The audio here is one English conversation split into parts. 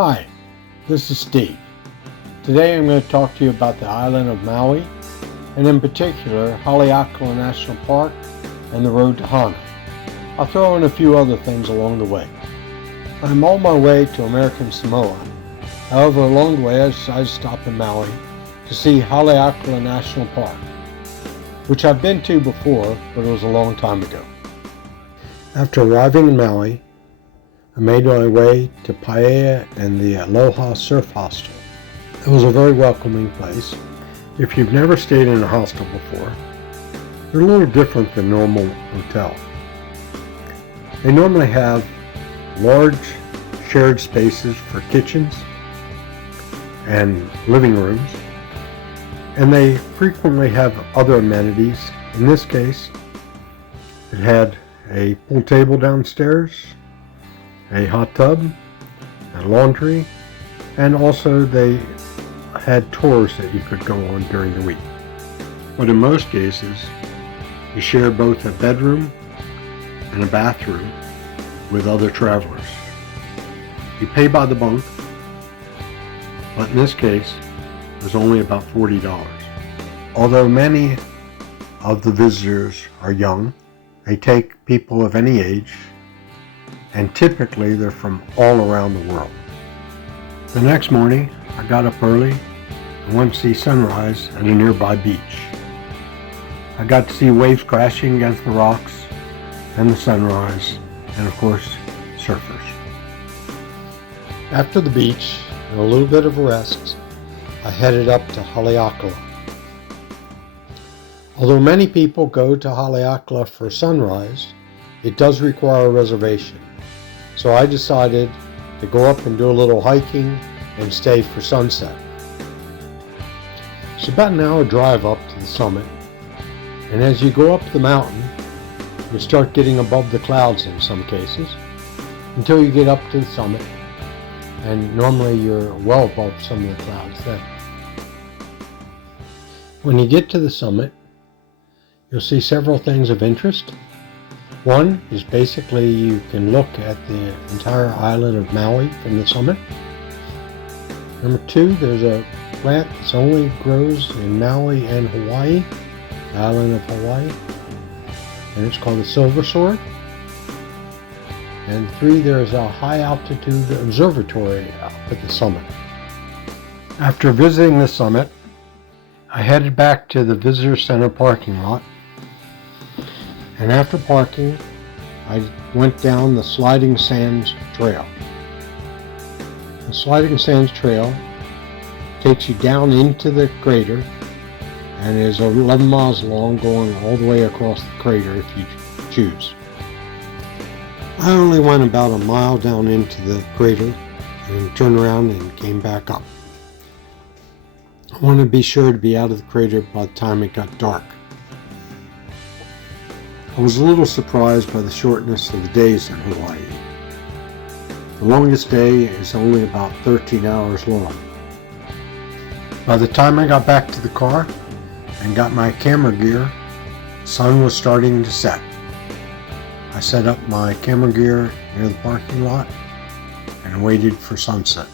Hi, this is Steve. Today I'm going to talk to you about the island of Maui, and in particular Haleakala National Park and the road to Hana. I'll throw in a few other things along the way. I'm on my way to American Samoa. However, along the way I stopped in Maui to see Haleakala National Park, which I've been to before, but it was a long time ago. After arriving in Maui, I made my way to Paia and the Aloha Surf Hostel. It was a very welcoming place. If you've never stayed in a hostel before, they're a little different than normal hotels. They normally have large shared spaces for kitchens and living rooms, and they frequently have other amenities. In this case, it had a pool table downstairs, a hot tub, a laundry, and also they had tours that you could go on during the week. But in most cases, you share both a bedroom and a bathroom with other travelers. You pay by the bunk, but in this case, it was only about $40. Although many of the visitors are young, they take people of any age, and typically they're from all around the world. The next morning, I got up early and went to see sunrise at a nearby beach. I got to see waves crashing against the rocks and the sunrise, and of course, surfers. After the beach and a little bit of a rest, I headed up to Haleakala. Although many people go to Haleakala for sunrise, it does require a reservation. So I decided to go up and do a little hiking and stay for sunset. It's about an hour drive up to the summit, and as you go up the mountain, you start getting above the clouds in some cases, until you get up to the summit, and normally you're well above some of the clouds then. When you get to the summit, you'll see several things of interest. One is basically you can look at the entire island of Maui from the summit. Number two, there's a plant that only grows in Maui and Hawaii, the island of Hawaii, and it's called the silver sword. And three, there's a high altitude observatory up at the summit. After visiting the summit, I headed back to the visitor center parking lot. And after parking, I went down the Sliding Sands Trail. The Sliding Sands Trail takes you down into the crater and is 11 miles long, going all the way across the crater if you choose. I only went about a mile down into the crater and turned around and came back up. I wanted to be sure to be out of the crater by the time it got dark. I was a little surprised by the shortness of the days in Hawaii. The longest day is only about 13 hours long. By the time I got back to the car and got my camera gear, the sun was starting to set. I set up my camera gear near the parking lot and waited for sunset.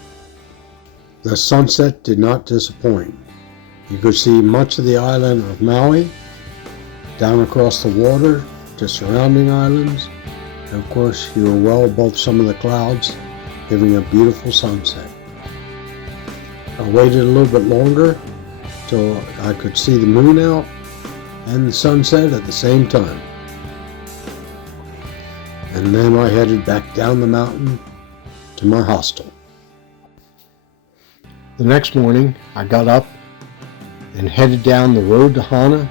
The sunset did not disappoint. You could see much of the island of Maui, down across the water to surrounding islands, and of course you were well above some of the clouds, giving a beautiful sunset. I waited a little bit longer till I could see the moon out and the sunset at the same time. And then I headed back down the mountain to my hostel. The next morning I got up and headed down the road to Hana,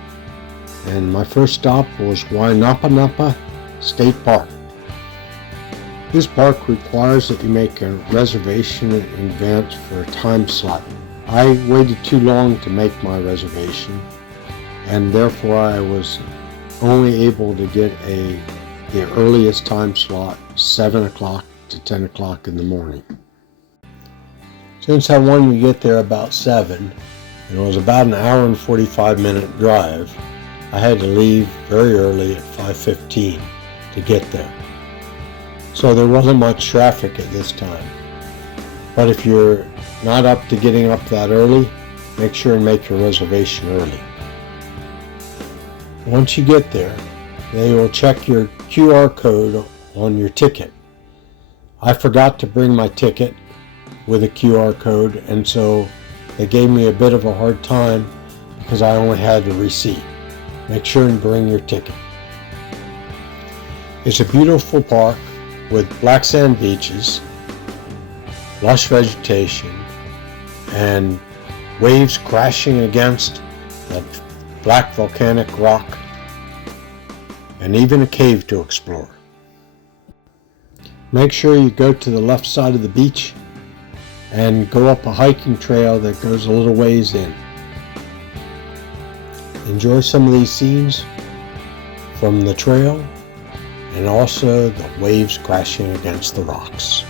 and my first stop was Waiʻānapanapa State Park. This park requires that you make a reservation in advance for a time slot. I waited too long to make my reservation, and therefore I was only able to get the earliest time slot, 7 o'clock to 10 o'clock in the morning. Since I wanted to get there about 7, and it was about an hour and 45-minute drive, I had to leave very early at 5:15 to get there. So there wasn't much traffic at this time. But if you're not up to getting up that early, make sure and make your reservation early. Once you get there, they will check your QR code on your ticket. I forgot to bring my ticket with a QR code, and so they gave me a bit of a hard time because I only had the receipt. Make sure and bring your ticket. It's a beautiful park with black sand beaches, lush vegetation, and waves crashing against that black volcanic rock, and even a cave to explore. Make sure you go to the left side of the beach and go up a hiking trail that goes a little ways in. Enjoy some of these scenes from the trail and also the waves crashing against the rocks.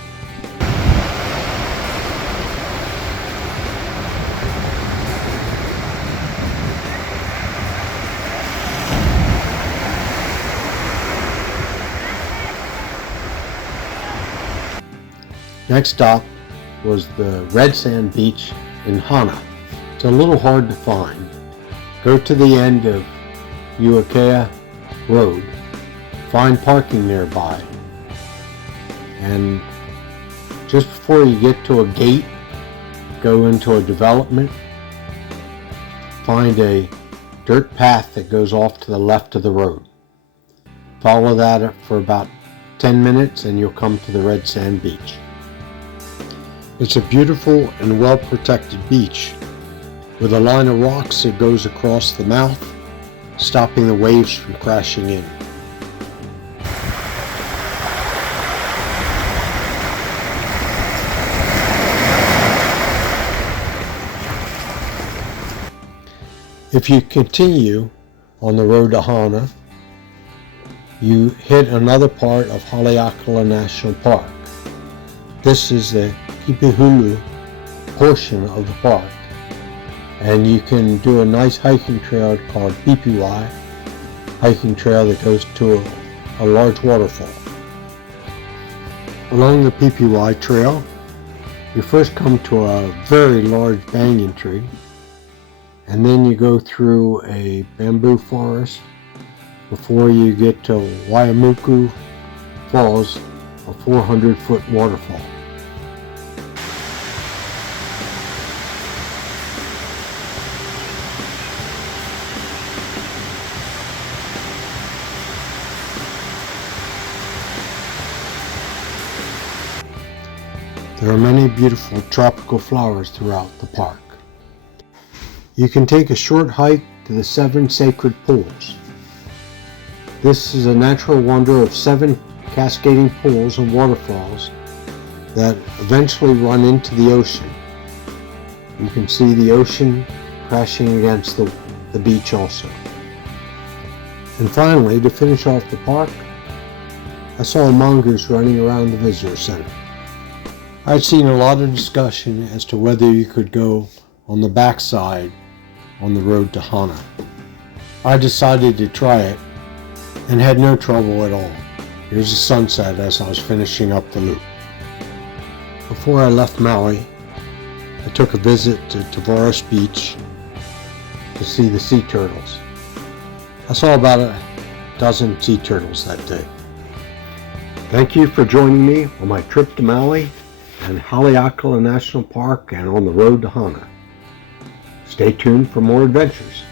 Next stop was the Red Sand Beach in Hana. It's a little hard to find. Go to the end of Waiʻānapanapa Road, find parking nearby, and just before you get to a gate, go into a development, find a dirt path that goes off to the left of the road. Follow that for about 10 minutes and you'll come to the Red Sand Beach. It's a beautiful and well-protected beach with a line of rocks that goes across the mouth, stopping the waves from crashing in. If you continue on the road to Hana, you hit another part of Haleakala National Park. This is the Kipahulu portion of the park, and you can do a nice hiking trail called Pipiwai hiking trail that goes to a large waterfall. Along the Pipiwai trail, you first come to a very large banyan tree, and then you go through a bamboo forest before you get to Waiʻānapanapa Falls, a 400-foot waterfall. There are many beautiful tropical flowers throughout the park. You can take a short hike to the 7 sacred pools. This is a natural wonder of 7 cascading pools and waterfalls that eventually run into the ocean. You can see the ocean crashing against the beach also. And finally, to finish off the park, I saw a mongoose running around the visitor center. I'd seen a lot of discussion as to whether you could go on the backside on the road to Hana. I decided to try it and had no trouble at all. Here's the sunset as I was finishing up the loop. Before I left Maui, I took a visit to Tavares Beach to see the sea turtles. I saw about a dozen sea turtles that day. Thank you for joining me on my trip to Maui and Haleakala National Park and on the road to Hana. Stay tuned for more adventures.